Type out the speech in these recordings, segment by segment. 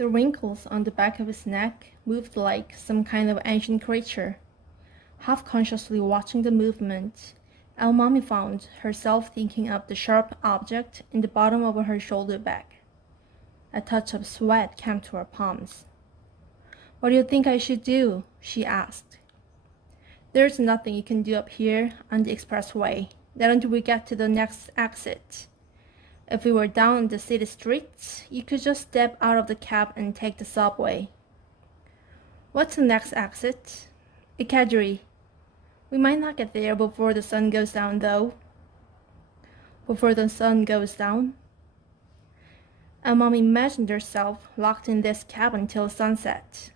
The wrinkles on the back of his neck moved like some kind of ancient creature. Half-consciously watching the movement, Mommy found herself thinking of the sharp object in the bottom of her shoulder bag. A touch of sweat came to her palms. "What do you think I should do?" she asked. "There's nothing you can do up here on the expressway, not until we get to the next exit. If we were down the city streets, you could just step out of the cab and take the subway." "What's the next exit?" "Ikaduri. We might not get there before the sun goes down, though." "Before the sun goes down?" Mom imagined herself locked in this cab until sunset.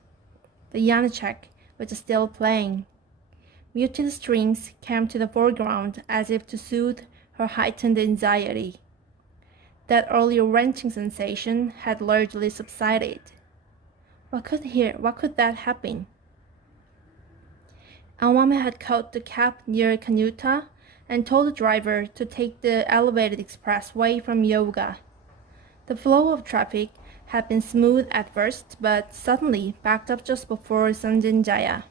The Janacek was still playing. Muted strings came to the foreground as if to soothe her heightened anxiety. That earlier wrenching sensation had largely subsided. What could that have been? Awame had caught the cab near Kanuta and told the driver to take the elevated expressway from Yoga. The flow of traffic had been smooth at first, but suddenly backed up just before Sanjanjaya,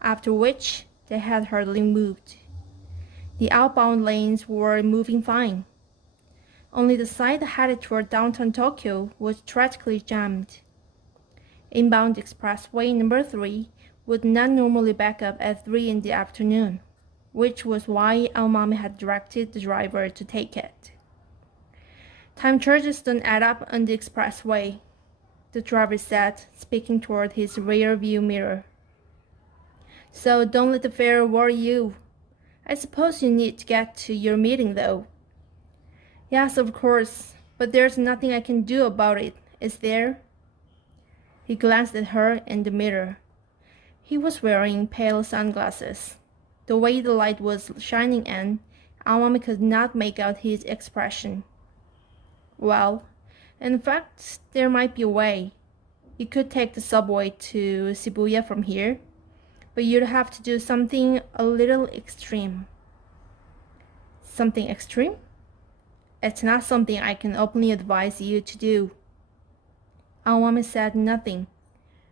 after which they had hardly moved. The outbound lanes were moving fine. Only the side headed toward downtown Tokyo was tragically jammed. Inbound expressway number 3 would not normally back up at 3 in the afternoon, which was why Aomame had directed the driver to take it. "Time charges don't add up on the expressway," the driver said, speaking toward his rear view mirror. "So don't let the fare worry you. I suppose you need to get to your meeting, though." "Yes, of course, but there's nothing I can do about it, is there?" He glanced at her in the mirror. He was wearing pale sunglasses. The way the light was shining in, Awami could not make out his expression. "Well, in fact, there might be a way. You could take the subway to Shibuya from here, but you'd have to do something a little extreme." "Something extreme?" "It's not something I can openly advise you to do." Awami said nothing.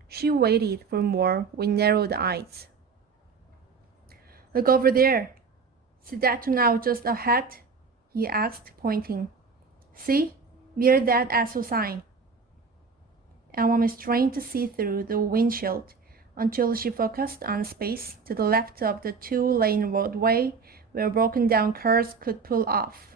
She waited for more with narrowed eyes. "Look over there. See that tunnel just ahead?" he asked, pointing. "See? Near that ASO sign." Awami strained to see through the windshield until she focused on space to the left of the 2-lane roadway where broken-down cars could pull off.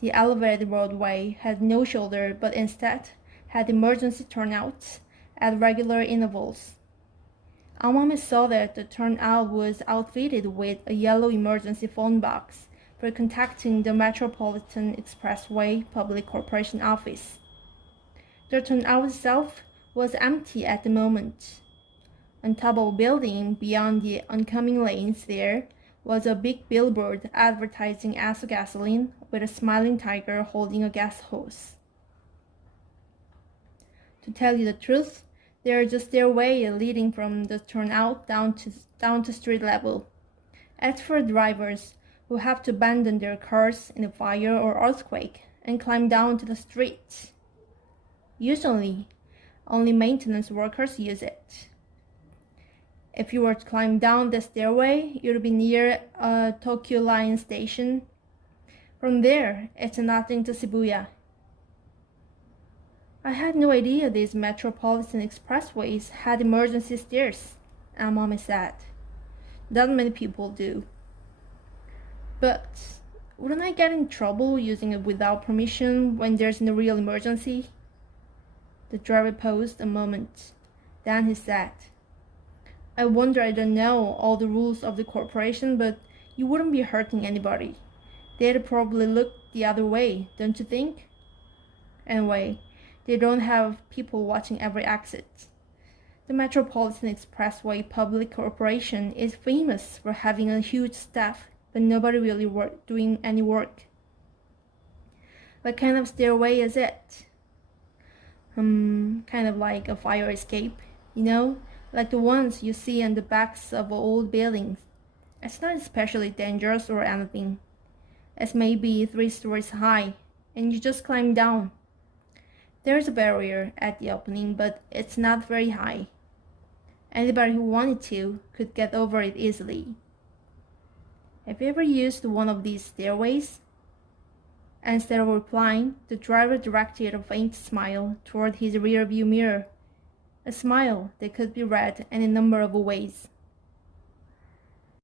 The elevated roadway had no shoulder, but instead had emergency turnouts at regular intervals. Awami saw that the turnout was outfitted with a yellow emergency phone box for contacting the Metropolitan Expressway Public Corporation office. The turnout itself was empty at the moment. On top of a building beyond the oncoming lanes there was a big billboard advertising ASO gasoline with a smiling tiger holding a gas hose. To tell you the truth, there's a stairway leading from the turnout down to street level. As for drivers who have to abandon their cars in a fire or earthquake and climb down to the streets, usually only maintenance workers use it. If you were to climb down the stairway, you'd be near a Tokyo Line station. From there, it's nothing to Shibuya. "I had no idea these metropolitan expressways had emergency stairs," Mommy said. "Not many people do." "But wouldn't I get in trouble using it without permission when there's no real emergency?" The driver paused a moment. Then he said, "I wonder I don't know all the rules of the corporation, but you wouldn't be hurting anybody. They'd probably look the other way, don't you think? Anyway, they don't have people watching every exit. The Metropolitan Expressway Public Corporation is famous for having a huge staff, but nobody really doing any work." "What kind of stairway is it?" Kind of like a fire escape, like the ones you see on the backs of old buildings. It's not especially dangerous or anything. It's maybe 3 stories high, and you just climb down. There's a barrier at the opening, but it's not very high. Anybody who wanted to could get over it easily. Have you ever used one of these stairways? Instead of replying, the driver directed a faint smile toward his rearview mirror, a smile that could be read in a number of ways.